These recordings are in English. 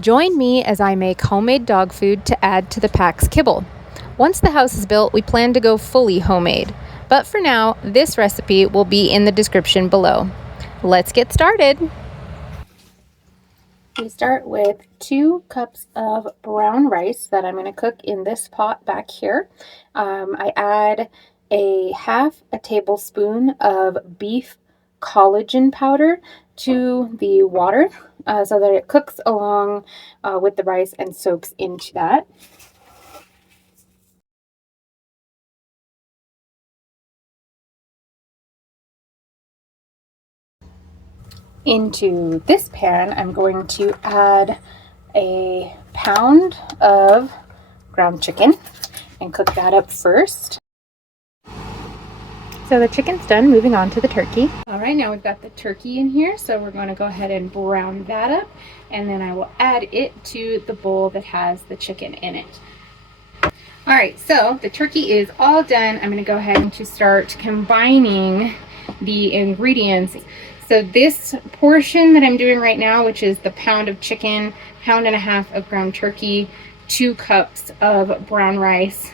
Join me as I make homemade dog food to add to the pack's kibble. Once the house is built, we plan to go fully homemade. But for now, this recipe will be in the description below. Let's get started. We start with 2 cups of brown rice that I'm going to cook in this pot back here. I add a half a tablespoon of beef collagen powder to the water so that it cooks along with the rice and soaks into that. Into this pan, I'm going to add a pound of ground chicken and cook that up first. So the chicken's done, moving on to the turkey. All right, now we've got the turkey in here, so we're going to go ahead and brown that up, and then I will add it to the bowl that has the chicken in it. All right, so the turkey is all done. I'm going to go ahead and start combining the ingredients. So this portion that I'm doing right now, which is the pound of chicken, pound and a half of ground turkey, 2 cups of brown rice,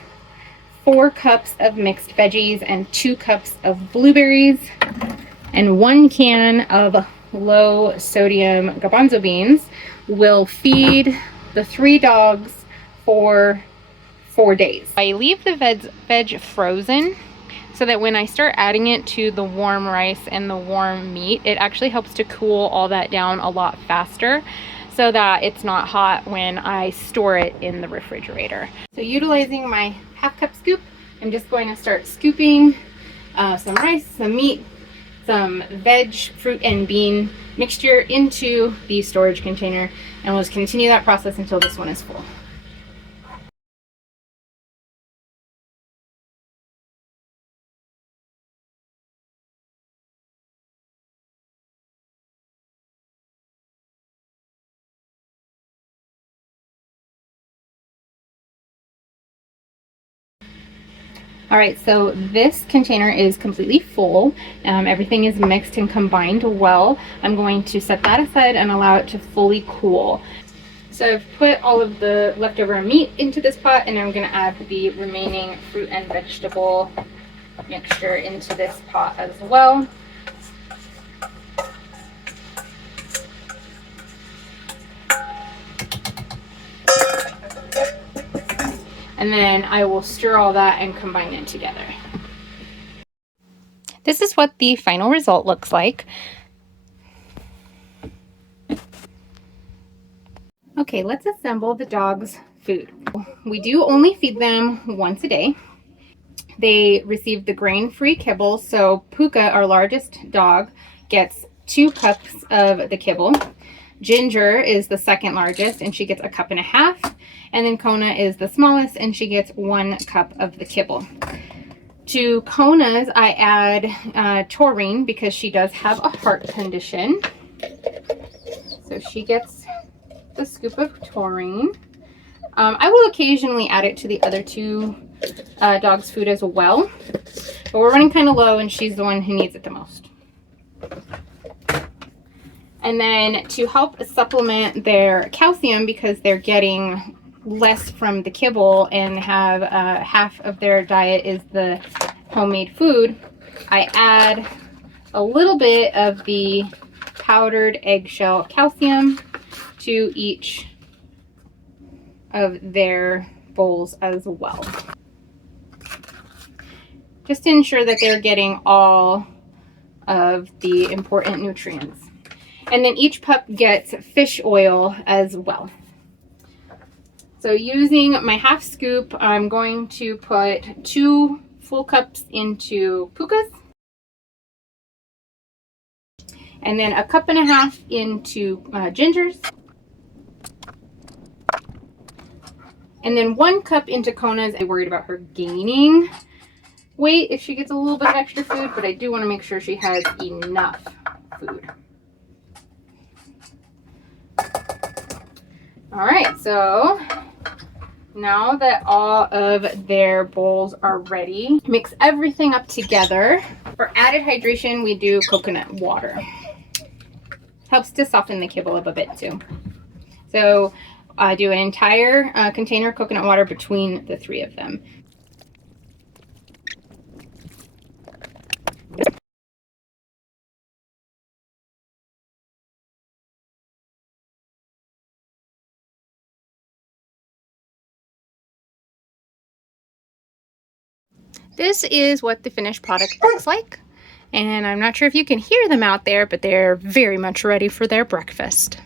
4 cups of mixed veggies, and 2 cups of blueberries, and 1 can of low sodium garbanzo beans will feed the 3 dogs for 4 days. I leave the veg frozen so that when I start adding it to the warm rice and the warm meat, it actually helps to cool all that down a lot faster so that it's not hot when I store it in the refrigerator. So utilizing my half-cup scoop, I'm just going to start scooping some rice, some meat, some veg, fruit, and bean mixture into the storage container, and we'll just continue that process until this one is full. All right, so this container is completely full. Everything is mixed and combined well. I'm going to set that aside and allow it to fully cool. So I've put all of the leftover meat into this pot, and I'm going to add the remaining fruit and vegetable mixture into this pot as well. And then I will stir all that and combine it together. This is what the final result looks like. Okay, let's assemble the dog's food. We do only feed them once a day. They receive the grain-free kibble, so Puka, our largest dog, gets 2 cups of the kibble. Ginger is the second largest, and she gets 1.5 cups. And then Kona is the smallest, and she gets 1 cup of the kibble. To Kona's, I add taurine because she does have a heart condition. So she gets the scoop of taurine. I will occasionally add it to the other 2 dogs' food as well. But we're running kind of low, and she's the one who needs it the most. And then to help supplement their calcium, because they're getting less from the kibble and have half of their diet is the homemade food, I add a little bit of the powdered eggshell calcium to each of their bowls as well, just to ensure that they're getting all of the important nutrients. And then each pup gets fish oil as well. So using my half scoop, I'm going to put 2 full cups into Puka's, and then 1.5 cups into Ginger's, and then 1 cup into Kona's. I'm worried about her gaining weight if she gets a little bit of extra food, but I do want to make sure she has enough food. All right, so now that all of their bowls are ready, mix everything up together. For added hydration, we do coconut water. Helps to soften the kibble up a bit too. So I do an entire container of coconut water between the 3 of them. This is what the finished product looks like. And I'm not sure if you can hear them out there, but they're very much ready for their breakfast.